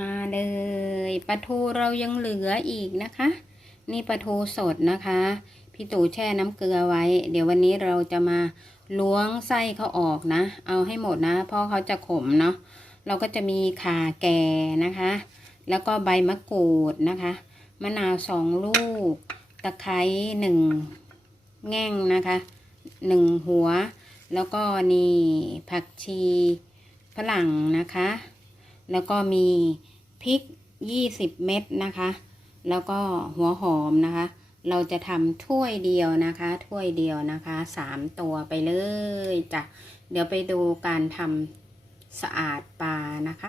มาเลยปลาทูเรายังเหลืออีกนะคะ นี่ปลาทูสดนะคะ พี่ตู่แช่น้ำเกลือไว้ เดี๋ยววันนี้เราจะมาล้วงไส้เขาออกนะ เอาให้หมดนะ เพราะเขาจะขมเนาะเราก็จะมีข่าแก่นะคะ แล้วก็ใบมะกรูดนะคะ มะนาวสองลูก ตะไคร้หนึ่งแง่งนะคะหนึ่งหัว แล้วก็นี่ผักชีฝรั่งนะคะ แล้วก็มีพริก 20 เม็ดนะคะ แล้วก็หัวหอมนะคะ เราจะทำถ้วยเดียวนะคะ ถ้วยเดียวนะคะสามตัวไปเลยจ้ะ เดี๋ยวไปดูการทำสะอาดปลานะคะ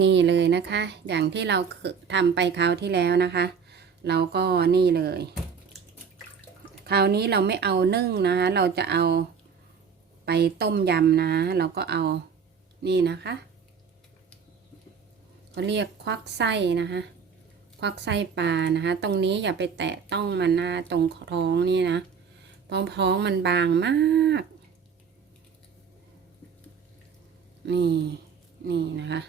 นี่เลยนะคะ อย่างที่เราทำไปคราวที่แล้วนะคะ เราก็นี่เลย คราวนี้เราไม่เอานึ่งนะคะ เราจะเอา ไปต้มยำนะ เราก็เอานี่นะคะเขาเรียกควักไส้นะคะ ควักไส้ปลานะคะ ตรงนี้อย่าไปแตะต้องมันนะตรงท้องนี่นะพราะท้องมันบางมาก นี่ นี่นะคะ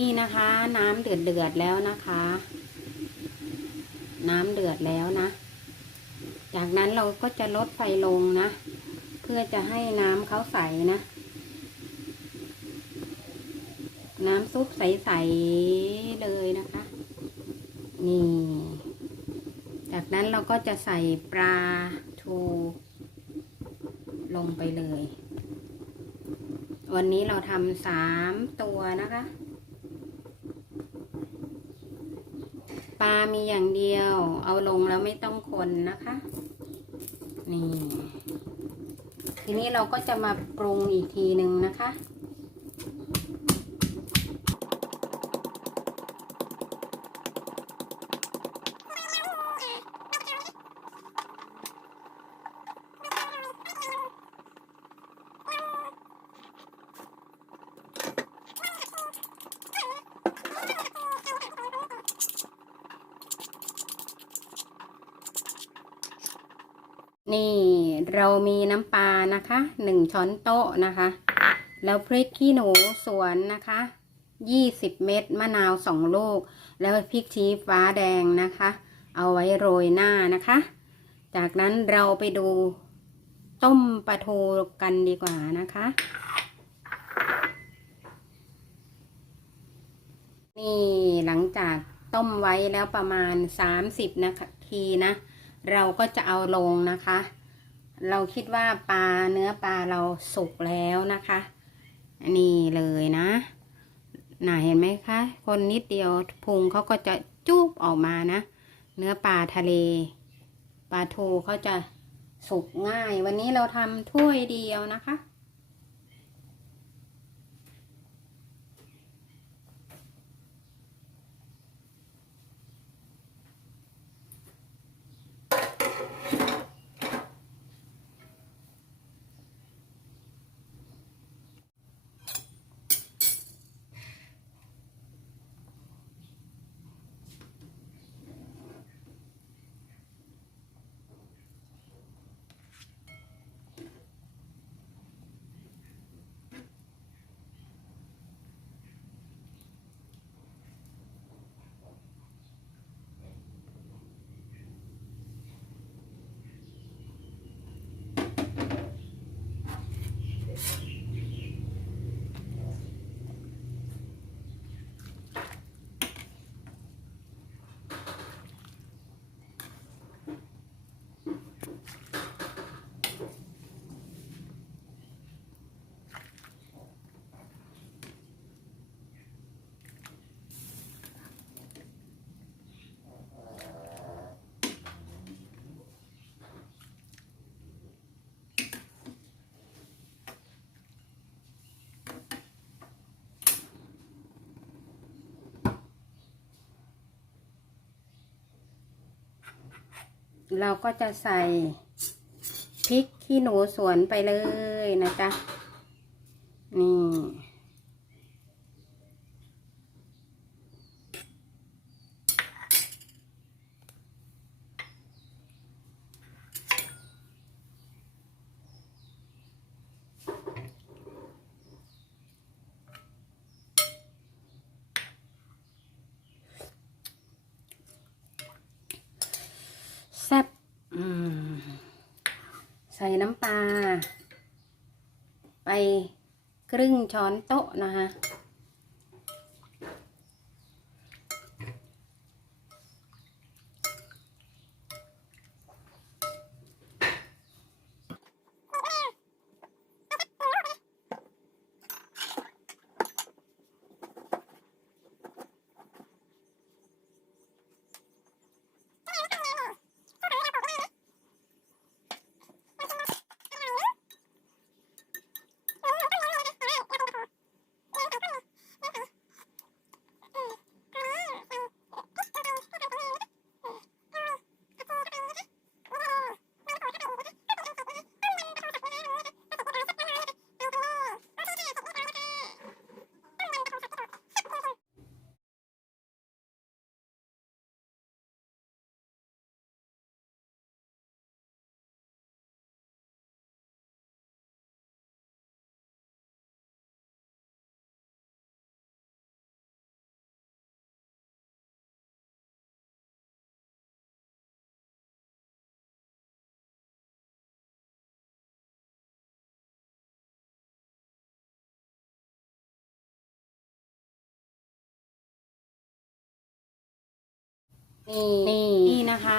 นี่นะคะ น้ำเดือดเดือดแล้วนะคะ น้ำเดือดแล้วนะ จากนั้นเราก็จะลดไฟลงนะ เพื่อจะให้น้ำเขาใสนะ น้ำซุปใสๆเลยนะคะ นี่ จากนั้นเราก็จะใส่ปลาทูลงไปเลย วันนี้เราทำสามตัวนะคะ ปลามีอย่างเดียว เอาลงแล้วไม่ต้องคนนะคะ นี่ ทีนี้เราก็จะมาปรุงอีกทีหนึ่งนะคะ นี่เรามีน้ำปลานะคะหนึ่งช้อนโต๊ะนะคะ แล้วพริกขี้หนูสวนนะคะยี่สิบเม็ดมะนาวสองลูก แล้วพริกชี้ฟ้าแดงนะคะ เอาไว้โรยหน้านะคะ จากนั้นเราไปดูต้มปลาทูกันดีกว่านะคะ นี่หลังจากต้มไว้แล้วประมาณ30นาทีนะ เราก็จะเอาลงนะคะ เราคิดว่าปลาเนื้อปลาเราสุกแล้วนะคะ นี่เลยนะน่าเห็นไหมคะ คนนิดเดียวพุงเขาก็จะจุบออกมานะ เนื้อปลาทะเล ปลาทูเขาจะสุกง่าย วันนี้เราทำถ้วยเดียวนะคะ เราก็จะใส่พริกขี้หนูสวนไปเลยนะจ๊ะ นี่ แซ่บอืม ใส่น้ำปลาไปครึ่งช้อนโต๊ะนะคะ นี่นี่นะคะ